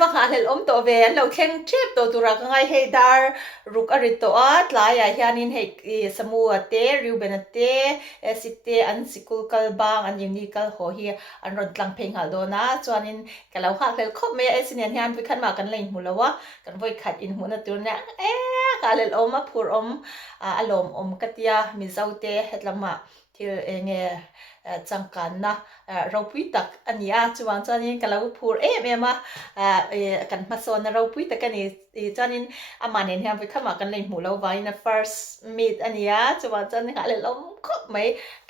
บางหาอมตัวเวนเราเข่งเทียบตัวตุรักไงให้ดาร์รุกอริตัวหลายอย่างนี้ให้สมัวเตริวเบนเตสิเตอันสิกุลกัลบางอันยูนิคัลโหฮีอันรอนกลางเพลงหาโดนะจวนนี้กันเราหาคบเมย์สิเนียนไปขันมากันเลยหูแล้ววะกันไปขัดอินหูนะตัวเนี้ยหาอมมาพูดอารมณ์กัตยามิซาเตเฮตละมาที่เงจังกันนะเราพิตักอันนี้จวนนี้กันเราพูดเมมากันมาโซนเราพิตักกันนี่จวนนี้อามาเนี่ยไปขันมากันเลยหูแล้วไว้นะ first meet อันนี้จวนนี้หาอมคบไหม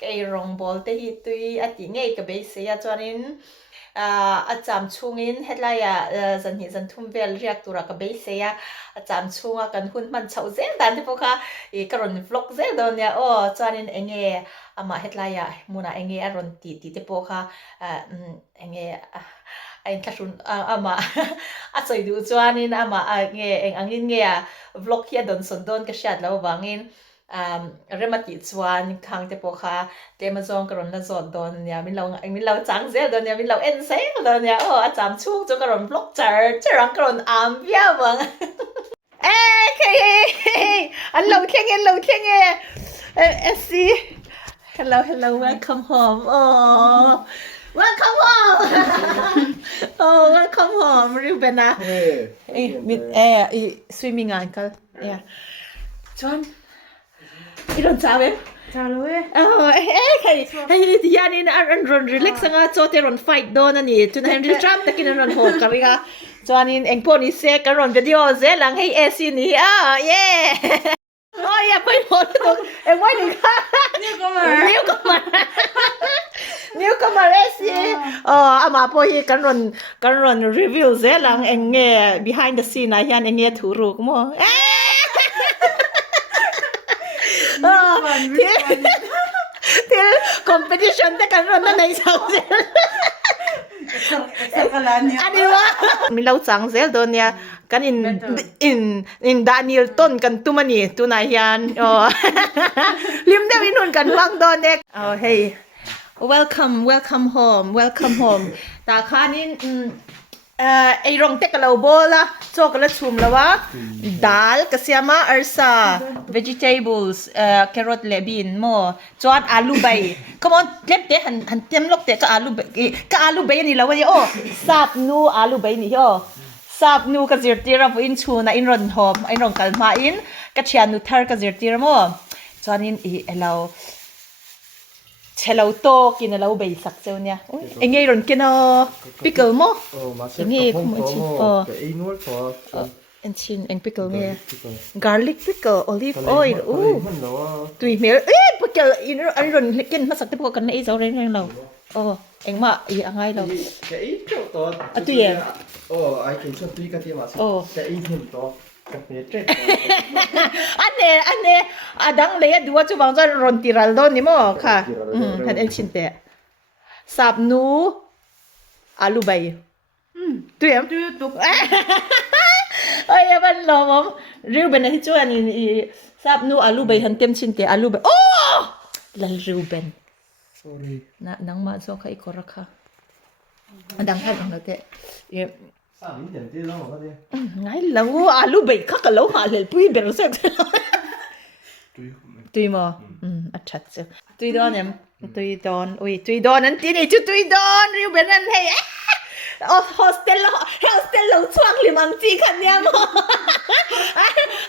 ไอ้รองบอลเตะตุยอันที่ไงกับเบสเซียจวนนี้อาจารย์ช่วงนี้เฮ็ดไรจันทุ่มเวลเรียกตัวกับเบสเซียอาจารย์ช่วงกันหุ่นมันเฉาเซลดันที่พวกเขากระนฟลอกเซลโดนเนี่ยจวนนี้เองอามาเฮ็ดไรมูนาเองอารมณ์ตีที่พวกเขาเองไอ้ทัชุนอามาอาศัยดูจวนนี้อามาเองอันนี้วล็อกเฮียโดนสนโดนกระชัดแล้ววางนี้เริ่มมาติดชวนครั้งที่พวกเขาเตมาจองกระนละจอดโดนเนี่ยมิเราจังเสียโดนเนี่ยมิเราเอ็นเซลโดนเนี่ยอาจารย์ชูจงกระนบล็อกเจอรังกระนอัมเบียบังเคอันเราเข่งsee hello welcome home welcome home welcome home ริวเบนะมิดswimming ankle yeah ชวน이런 자외? 자로에? 야니는 런 릴렉스가 저때론 파이트 도나니 tunahin ritram takinan ron ho kariga joanin engponi se karon video ze lang hey esini yeah oh yeah pai mo to why ni ka newcomer esi ama po hi karon review ze lang enge behind the scene na yan enge thuruk mo til competition te kan ron na nei sau ani wa mi lau chang zel don ya kan in Daniel ton kan tumani tunai hian lim de min hun kan wang don nek hey welcome home ta khaninไอรองเตกเราโบละโจกละชุมละวะดัลกษียมาอาร์ซา vegetables carrot เลบินโมจอดอาลูใบ come on เล็บเตะหันเต็มลกเตะก็อาลูใบก็อาลูใบนี่ละวะเนี่ยโอ้สับนูอาลูใบนี่โอ้สับนูกระเจียตีระอินชูนะอินรอนหอมอินรอนกัลมาอินกระเชียนูเทอร์กระเจียตีระโมจอนี่เราเชลล์โตกินเราใบสักเจ้าเนี่ยเอ็งไงรอนกินพิกเกิลมั้งนี่คุณมันชิเอ็งชินเอ็งพิกเกิลเนี่ย garlic pickle olive oil ตุยเมียพิกเกิลอันรอนกินมาสักที่พวกกันไอ้เจ้าเรื่องเราเอ็งมาอะไรเราตุยเองไอ้กินชอบตุยกันที่มาสิแต่อีกหนึ่งตัวอันนี้ดังเลยดูว่าจะวางจะรอนติรัลโดนี่มั้งค่ะท่านเอ็งชินเตะสับนูอาลูใบตุยตุ๊กโอ้ยมันหล่อมั้งริวเบนที่ช่วยนี่สับนูอาลูใบทันเต็มชินเตะอาลูใบโอ้ลัลริวเบนนะนังมาโซ่ใครก็รักค่ะดังแค่ดังแล้วเตะไงเราอาลูใบข้าก็เราหาเลยปุ้ยเบลเสร็จตุยมั้งอัดชัดจ้ะตุยดอนเนี่ยตุยดอนตุยดอนนั่นที่นี่ตุยดอนริวเบนนั่นเฮ้ยโฮสเทลเราช่วงหรือมังจีคันเนี่ยมั้ง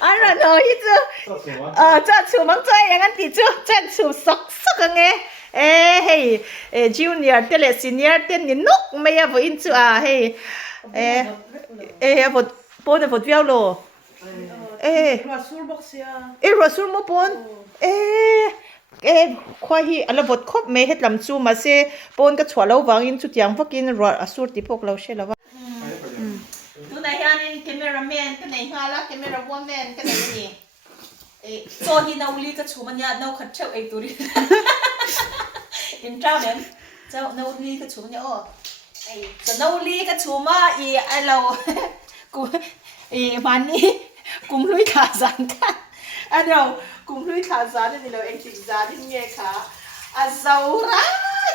อันนั้นเราที่จะชูมังจ้อยอย่างนั้นที่จะชูสักไงเฮ้ยจูเนียร์เตเลซีเนียร์เต้นนี่นุกไม่ยากพออินจูเฮ้ยพอเวียวโลรัวซูร์มปนควายอันละบทครบไม่เห็ดลำซูมาเซ่ปนก็ชัวเราวางอินจุดยังฟักกินรัวสูร์ที่พวกเราเช่แล้วว่าตัวไหนฮะนี่แคมเมราแมนตัวไหนฮะล่ะแคมเมราวูแมนตัวไหนนี่โซฮีนาอุลีก็ชูมันยานาขัดเช่าไอตัวนี้อินทราแมนเจ้านาอุลีก็ชูมันยาจะนาอุลีก็ชูมาไอเรากูมันนี่กุมลุยขาสันกันอันเรากุมลุยขาสันนี่เราเองติดจานที่เงี้ยค่ะอาซาอุระ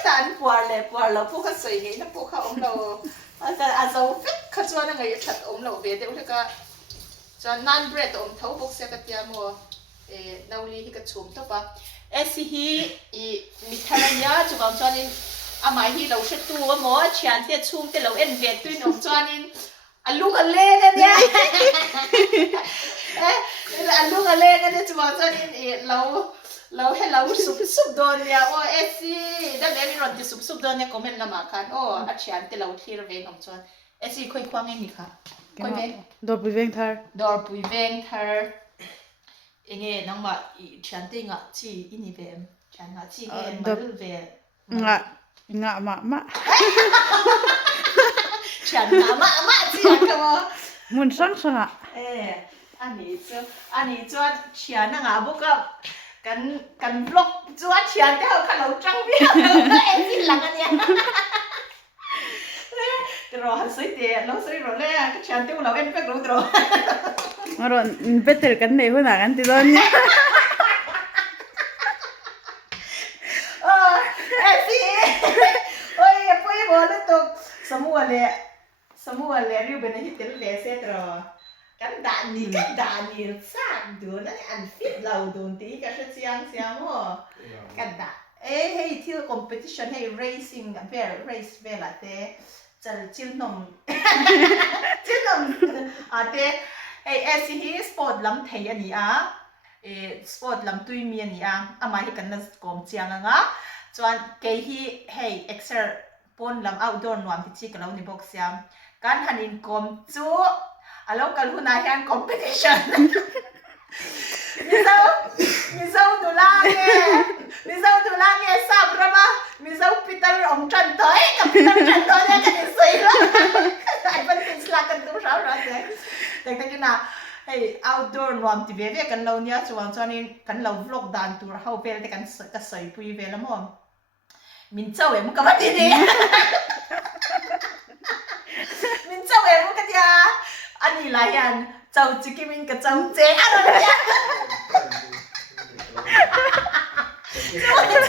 ตันปวดเลยปวดเราพวกเขาสวยนี่นะพวกเขาเรา แต่อาจจะฟิกขจวนอะไรถัดเราเบียดเดี๋ยวเลยก็จวนนันเบรดเท้าบกเสียกันเตียมัวนาลีที่กระชุ่มตัวปะสิฮีมีทะเลยจุบังจวนนี้อามาฮีเราเช็ดตัวมัวเชียนเตี้ยชุ่มเตี้ยเราเบียดตุยนมจวนนี้ลูกเล่กันเนี่ยลูกเล่กันเนี่ยจุบังจวนนี้เราให้เราสุบโดนเนี่ยโอ้สิดังนั้นนี่เราจะสุบโดนเนี่ยก็ไม่ละมาคันโอ้อาเชียนเตี้ยเราที่เราเวนของจวนสิคุยควางเองมีค่ะคุยเวง ดอปุยเวงทาร์ ดอร์ปุยเวงเธอเองน้องมาฉันติงอ่ะที่อินิเวมฉันอ่ะที่เองมาดูเวงะมะฉันอ่ะมาที่อ่ะก็ว่า มุนสังสังะอันนี้จวดฉันอ่ะบุกกันบล็อกจวดฉันเท่าขนมจังเบี้ยเอ็งที่หลังอันเนี้ยรอสวยเดียเราสวยรอเลยก็ฉันเท่าเราเอ็งก็รู้ตัวมารอนเบเตอร์กันเดี๋ยวหัวหน้ากันติดตอนนี้สิโอ้ยพูดบอกเลยตัวสมัวเลยริวเป็นอะไรที่เตลเลเสตรอกันด่านนี่สร้างดูนั่นอันฟิตเราดูตีก็เสียงมั้งกันด่าให้ที่ competition ให้ racing เrace เวลาเตะจะชิลนมเตะสิที่สปอร์ตลำเทียนี่สปอร์ตลำตุยมีนี่มาให้กันนั่งกอมเชียงจวนเกฮีให้เอ็กเซอร์ปนลำ outdoor นวมที่ชิกันเราในบอกเสียงการหันินกอมจูเรากันหุ่นอาหาร competition มิเซาดูล่าเนี่ยสับระบะมิเซาปีเตอร์องจันทอยกับปีเตอร์จันทอยเนี่ยกันอินไซด์ละไอ้เป็นติดสลักกันตัวเช้าร้อนเลยแต่กินนะให้ outdoor นวมที่เวียกันเราเนี่ยชวนนี้กันเรา vlog ดันตัวเขาเวลแต่กันก็ใส่ปุยเวลมั้งมินเจ้าเอ็มก็มาดีนี่มินเจ้าเอ็มก็จะอันนี้ไรอันเจ้าจิกิมินกับเจ้าเจ๊อะไรเนี่ย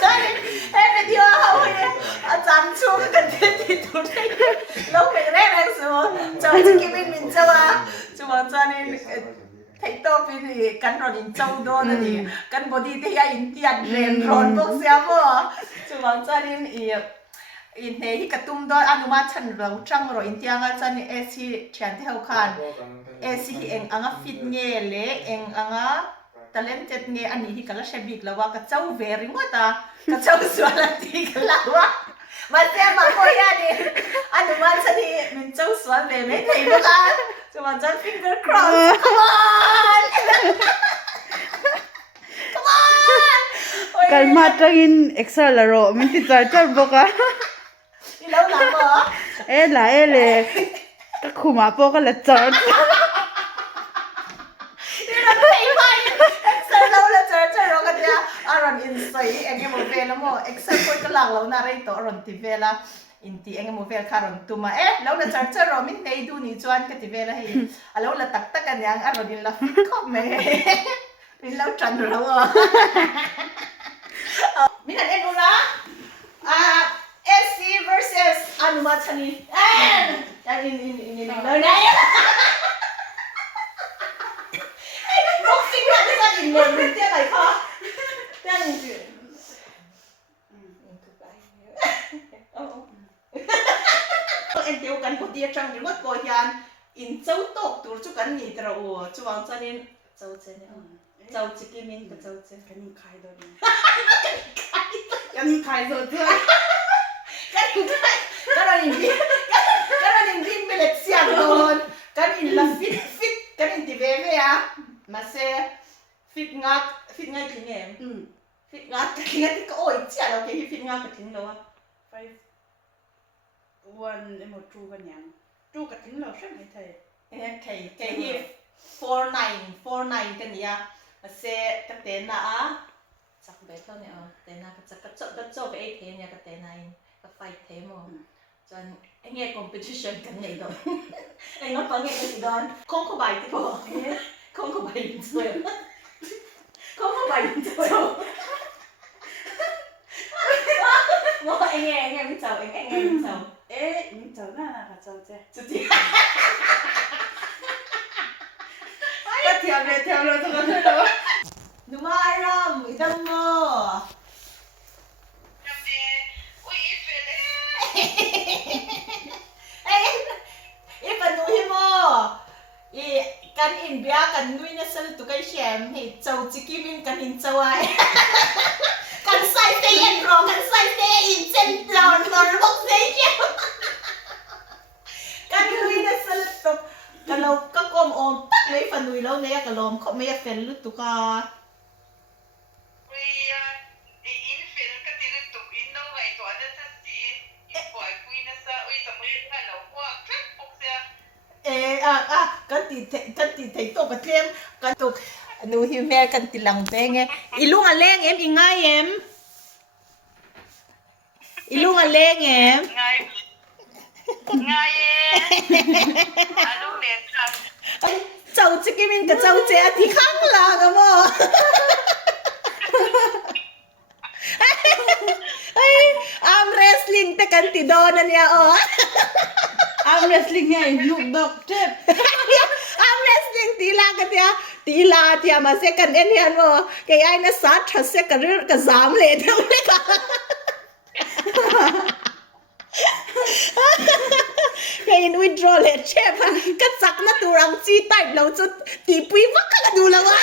ใช่เฮ้ยเป็นที่ว่าเขาเนี่ยอาจารย์ช่วยกันที่ตัวได้เราเป็นแรกสุดเจ้าจิกิมินเจ้าจุบังจานี่ไทยตัวเป็นกันรอนอินเจ้าโดนนี่กันบอดี้ที่ยาอินเดียนเรนรอนพวกเสียมั้งจุบังจานี่อินเที่กระตุ้มโดนอนุมาชันเราจังรออินเดียงอาจารย์สิเชียนที่เขาคันสิเองฟิตเงี้ยเลยเองtalented nge ani hi kala shabik lawa ka chau very ngota ka chau swala ti kala wa ma se ma ko ya ni anu ma chani min chau swal ve me thei ba ka so ma chan finger cross come on kalma tangin accelero min ti char boka ni lo la mo la ele ka khuma po ka la char aron inside enge mo vela mo except for kalang law na rito aron ti vela inti enge mo vela karon tuma law na charger ro min nei du ni chuan ka ti vela hi alaw la tak kan yang aron in la ko me min law chan ro min an eno na SC versus Anuma Chani yan in na boxing na sa inner din ay pa em tiêuกันพอดีจังหรือว่าก่อนยันอินเจ้าตกตัวจุกันนี่ตระโอจุวางจันนี่เจ้าเจนเจ้าจิกิมินกับเจ้าเจนกันใครโดนกันใครโดนด้วยกันอินบินเบลเซียโดนกันอินละฟิตกันอินติเวเวียมาเซฟิตงัดทิ้งเองฟิตงัดทิ้งก็โอ้ยเจ้าเราแค่ฟิตงัดทิ้งแล้วไปวันไอ้หมดจูกันยังจูกับทิ้งเราใช่ไหมไทยใครที่49กันเนี่ยมาเซกเตน่าจักเบ็ดเท่านี้เตน่าก็จะกระโจกไอ้เทเนี่ยกเตน่าก็ไฟเทมจนไอ้เงี้ย competition กันไงดอนไอ้น้องฟังไงกันดอนคงเข้าไปที่พอคงเข้าไปสวยคงเข้าไปสวยว่าไอ้เงี้ยไม่เจ้าไอ้เงี้ยไม่เจ้า你走那那个走这，自己我跳了这个去了。 Numaram, idang mo. Ipanuhi mo. Kan inbia kan nui na sal tu kay shem. Hey, chow chikimin kan hin chawai. Kan sai te yen ro, kan sai te in chen down lor bok se shem. Kan nui na sal tu kalau ka kom om tak may panui lo na ya kalom ko may fel lu tu ka. Kan ti thấy tổ cái thêm kan tổ nu hi me kan ti lang te nge ilung aleng em ingai em ilung aleng em ngai alo le chau chikimin ka chau che thi khang la ga mo ai am wrestling te kan ti don ania o Am wrestling nya look dog trip. am wrestling ti la tia ma se kan en hian mo ke ai na sa tha se ka rir ka zam le de le ka ke in withdraw le chep ka chak na turang chi type lo chu ti pui wak ka du la wa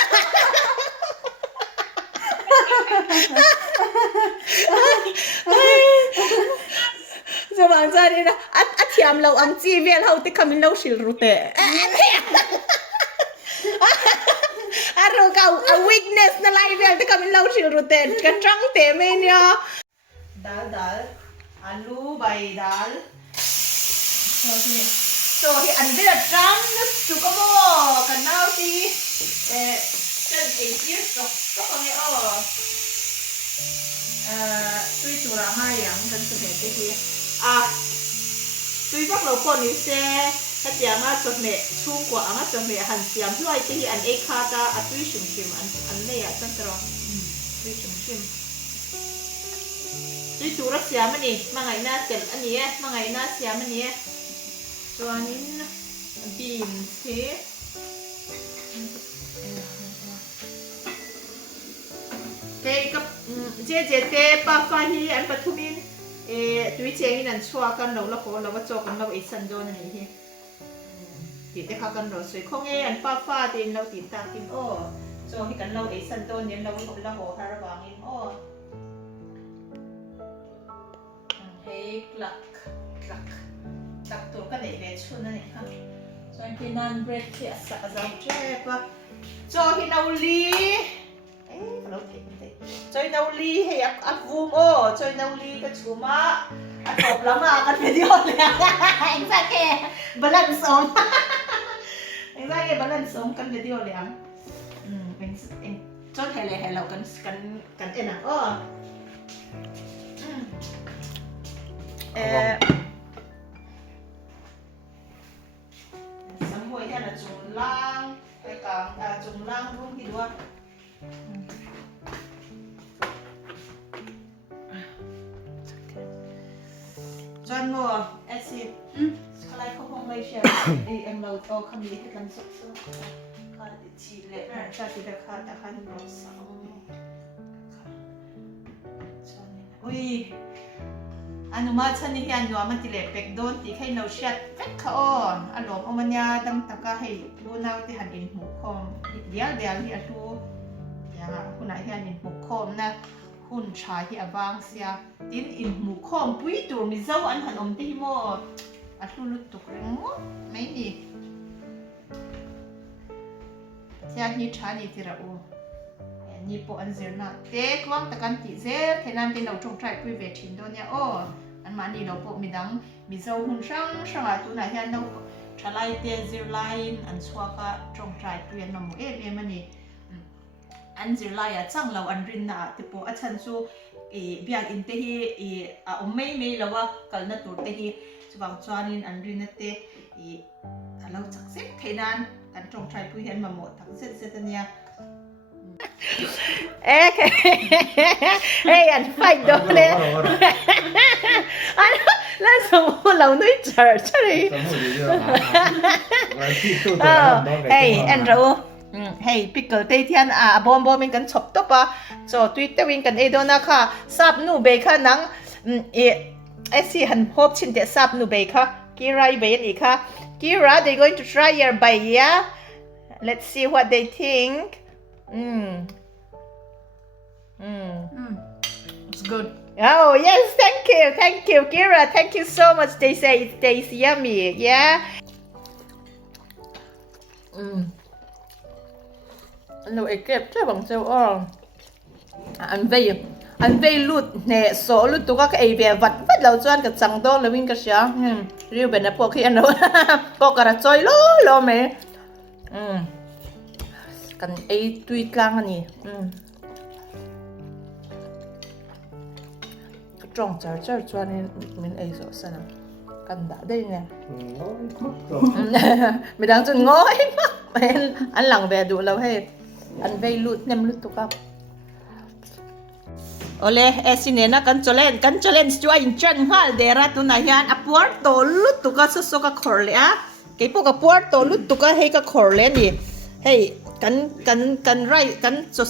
จะวางใจดีนะอัดเทียมเราอังจีเวียนเราติดคำมินเราชิลรูเตะเราเก่าweakness นั่นไรเวียนติดคำมินเราชิลรูเตะกันจังเตะเมเนียดัลอาลูใบดัลโซที่อันเดือดจังนึกจุกโมกันเอาทีเส้นเอ็นยืดก็คงไม่อ้อตุยตัวละห้าอย่างกันเสน่ห์ทีตุยพวกเราคนนี้เซ่ถ้าจะงาจดเนี่ยชูกว่างาจดเนี่ยหันเสียมที่ไอ้ที่อันเอกคาตาตุยชุ่มชิมอันเนี่ยจังตรอตุยชุ่มชิมตุยตัวรักเสียมันนี่มาไงหน้าเสร็จอันนี้มาไงหน้าเสียมันนี่ตัวนี้บีนทีเกกับเจเตปาฟาฮีอันปัทุมินตุยเจงนั่นชัวกันเราละโคเราว่าโจกันเราไอ้สันโดนนี่ฮีติดได้ข้ากันเราสวยคงอันปาฟาตินเราติดตากินโอ้โจให้กันเราไอ้สันโดนเนี่ยเราละโหฮาระบางินโอ้เฮ้กลักตักตัวกันในเบชชุนนั่นเองค่ะส่วนที่นั่นเบรดที่สักจะเจ็บปะโจให้เราลีเราเทจอยนาลีให้อัพวูมโอ้จอยนาลีก็ชูมาตบละมากันไปเดียวเลยเอ็งสักแกบาลานซ์สมเอ็งสักแกบาลานซ์สมกันไปเดียวเลยเอ็งจอยให้เรากันเอ็นอ่ะโอ้สังหวยแค่ละจุงล่างไอ้กลางจุงล่างรุ่งที่ว่าจอนงัวแอซิดสไลด์ข้าวพองไม่เชื่อเอ็มเราโตขมิ้นกันสุดๆข้าติดชีเล็กชาติเด็กข้าแต่ข้าหนูสาวอุ้ยอันนู้มาชันนี่อันนู้มันติเล็กเป็กโดนตีให้เราเช็ดเป็กเขาอารมณ์อมันยาดังตะกาให้ดูน่าที่หันอินหูคมเดียวที่อัตุอย่างคุณนายที่หันอินหูคมนะหุ่นชายที่บางเสียดินอินหูคมปุ้ยตัวมีเจ้าอันหันอมที่โมอัดลุตุกเรื่องไม่มีเสียนี่ชานี่ที่เรานี่ปอันเซอร์น่ะเด็กว่างตะกันติเซอร์เท่านั้นเป็นเราจงใจคุยเวทินโดนเนี่ยโอ้อันมานี่เราปมีดังมีเจ้าหุ่นช่างตัวไหนที่เราชาไลเตเซอร์ไลน์อันชัวก็จงใจคุยน้ำมันมันนี่อันจิไลจังเราอันรินน่ะที่พออาจารย์สู้เบียกอินเตฮีไม่เราว่ากันนั่นตัวเตฮีจะวางจานินอันรินนั่นเตเราจักเซ็ตเท่านั้นกันจงใจคุยเห็นมาหมดทั้งเซ็ตเนี่ยเฮ้ยอันไฟโดนเลยอัน Lai so lau nui char chari. Hey, Andrew. Hey, pickle tay thian bom bom mình cần chop top so Twitter mình cần edo na kha sap nu be kha nang si han hop chin te sap nu be kha Kira be ni kha Kira, they're going to try your bay, yeah? Let's see what they think. It's good. Oh, yes, thank you, Kira. Thank you so much. They say it tastes yummy, yeah? Nó ấy kẹp cho bằng châu anh vây lút nè số lút tụi cái về vật vật lâu cho anh cái chẳng đó là mình cái gì riêu bên nó bỏ khi anh đâu bỏ cái là chơi lo mẹ cần ấy tùy clang anh nhỉ cái tròn chả cho nên mình ấy rồi sao cần đã đây nè mình đang chừng ngói anh lằng về đủ lâu hay anh vây lút nem lút tụi các Ole, sinena kan cholen chua in chan hal dera tu na hian a puerto lut tu ka so ka khorle a ke po ka puerto lut tu ka he ka khorle ni hey kan rai kan so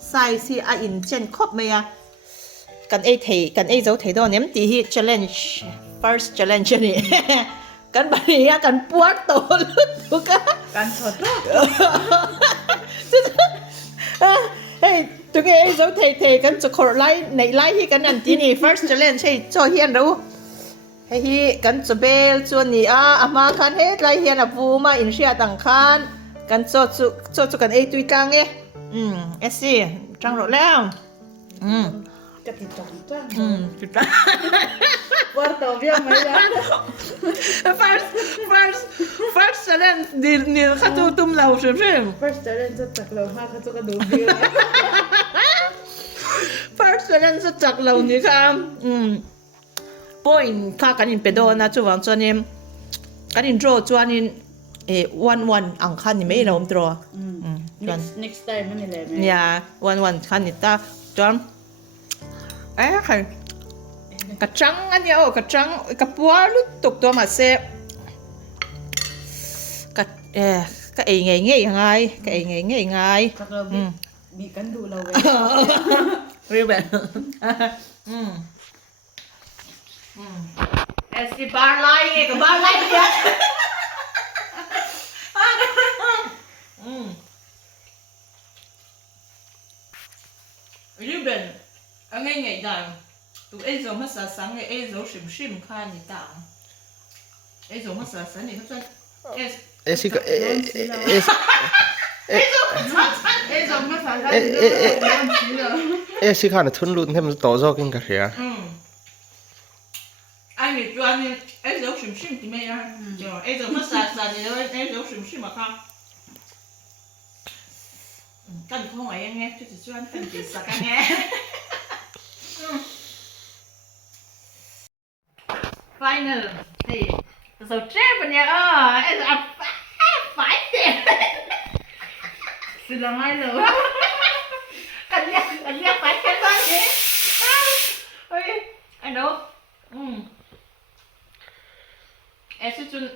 sai si a in chen khop me ya kan e zo thei do nem ti hi challenge first challenge ni kan ba ni ya kan puerto lut tu ka Kan thot hey tụi cái dấu thầy cần cho khổ lại hi cần ăn tí nè first challenge hay cho hiền đâu hay hi cần cho bel cho nè mà khăn hết lại hiền vu mà in share đằng khăn cần cho cần ấy tùy căng nghe gì trăng rồi lắm cái thịt tròn tùy căng Puerto bien mấy first challenge đi khát tu tum lâu xem First challenge rất chặt lâu ha cái chỗ cái đồ bia first challenge rất chặt lâu như thế point kha kanin pedo na chuwang chuanin kanin draw chuanin 1-1 ang khan ni mai rom draw next time anh lên ya 1-1 khan ni ta chuan khan ka chang ani ka chang ka puar lu tuk to ma se ka ngai chắc là bị cắn đủ lâu rồi vậy si bar lai cái bar lai kìa Ruben anh nghe rằng tụi ấy giống hết sáng ngày ấy giống xìm khan gì tao ấy giống hết sáng này hết trơn si khăn thun luôn thêm tổ do kinh cả kìa anh nghĩ cho anh ấy giống xìm thì mấy rồi ấy giống hết sáng thì ấy giống xìm mà không cần không phải anh nghe chứ chỉ cho anh cần chỉ sạc anh nghe final thì rồi trip nha phải tiền xin lỗi ai rồi cần nhắc phải khen con chứ ôi anh đâu em sẽ chun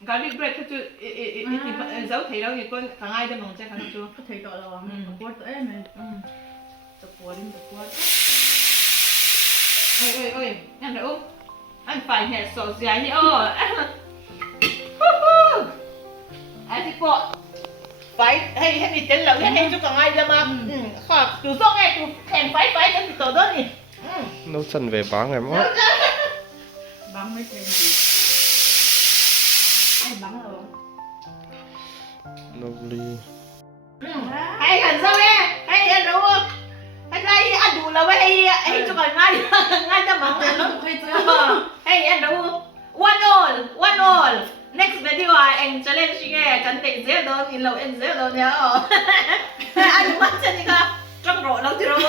garlic bread thôi chứ giấu thấy đâu thì con thằng ai đâu mà chắc thằng chưa có thể gọi là Puerto em này tập quật ôi anh đâu anh phải hẹn sổ dài nhỉ anh thì bộ phải hay bị tên lẩu hay cho cả ai ra mà khỏi từ do nghe từ thèm phải đến từ đó đi nấu chân về bán ngày mót bắn mấy cái này bắn rồi nấu ly hay hẳn sao nghe hay hẳn đúng không hay đây ăn đủ là hay cho cả ngay ra mà hay ăn đúng không one all next video anh challenge nghe cần tỉnh dễ đâu thì lâu em dễ đâu nhá anh bắt chân đi cả trong rồi lâu thì rồi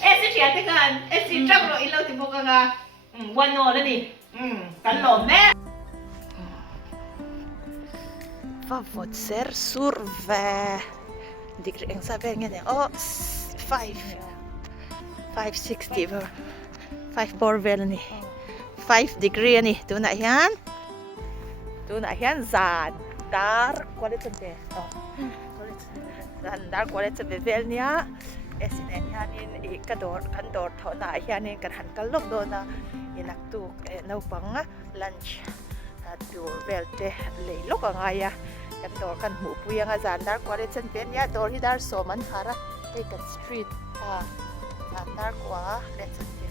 em sẽ chia thếกันem sẽ trong rồi lâu thì một cái one all đấy đi cần lộn nè và vượt ser surve định anh sao về nghe này 560 5 4 về này 5 degree ni tu na hian zan dar quality te zan dar quality bevel nia SNN hianin kan dor thona hianin kan han kal lok do na inak tu no panga lunch tur velte leilok anga ya kan dor kan mu puyanga zan dar quality pen ya dor hi dar so man khara kan street zan dar kwa let's see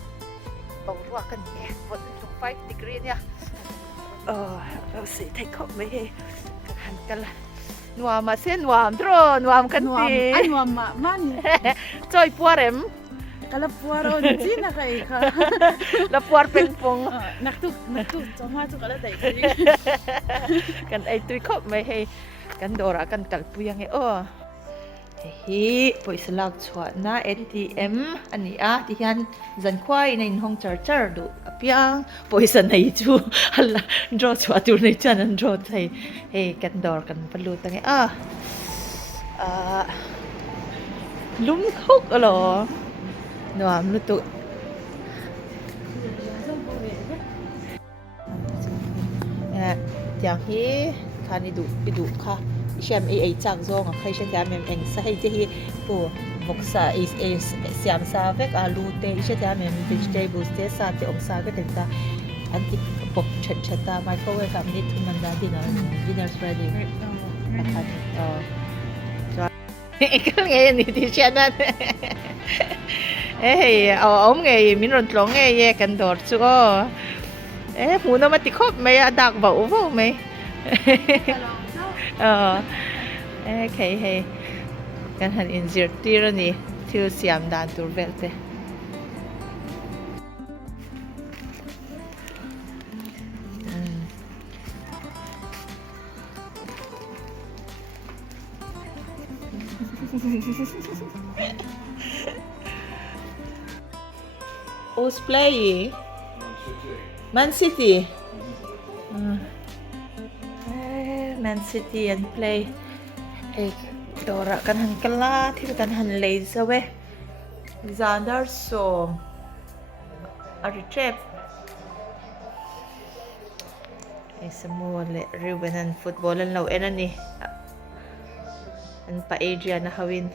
bầu rua kan e vẫn 5 degree niaเราสิไทยเขาไม่ให้กันหันกันละนัวมาเส้นนัวมตรนัวมกันตี Ay, mama, man. จอยปัวเร็ม Kalapuaro, di na kay ka. แล้วปัวเป็นปง Naktuk, sama tu kala tay. กันไอตุยเขาไม่ให้กันโดรากันกัลปุยังไงฮีปอยสลักชวนะ ATM อันนี้ที่ยันจันควายในห้องชาร์ดูเปียงปอยสนัยจูฮัลโหลรอชวตูในจันรอไทยกันดอร์กันปลูตั้งไงลุ่มคุกเหรอหนูรู้ตัวอย่างที่คานิดูไปดูค่ะเชื่อมไอ้จังซองใครเชื่อมเองใส่ที่ปูบกษาเสียมซาเวกอาลูเตเชื่อมvegetables เตซาเตอมซาเวกต่างๆอันที่ปกชัดๆตาไมโครเวฟแบบนี้ทุกมันได้ดินdinner ready นะคะก็ไงนี่ที่เชื่อนั่นเอาไงมินรอนตรงไงแยกกันโดดชัวหมูน้ำมันติดครบไหมดักเบาบ้างไหมโอเคกันหันอินเสิร์ตที่เรานี่ที่เสียมดานตัวเบลเต้Who's playing? Man City. Man City and play. Dora kan han kala thì kan han laser we. Alexander so. Aritrep. Semua le ribbon and football and law en ani. An pa Adrian na hawin.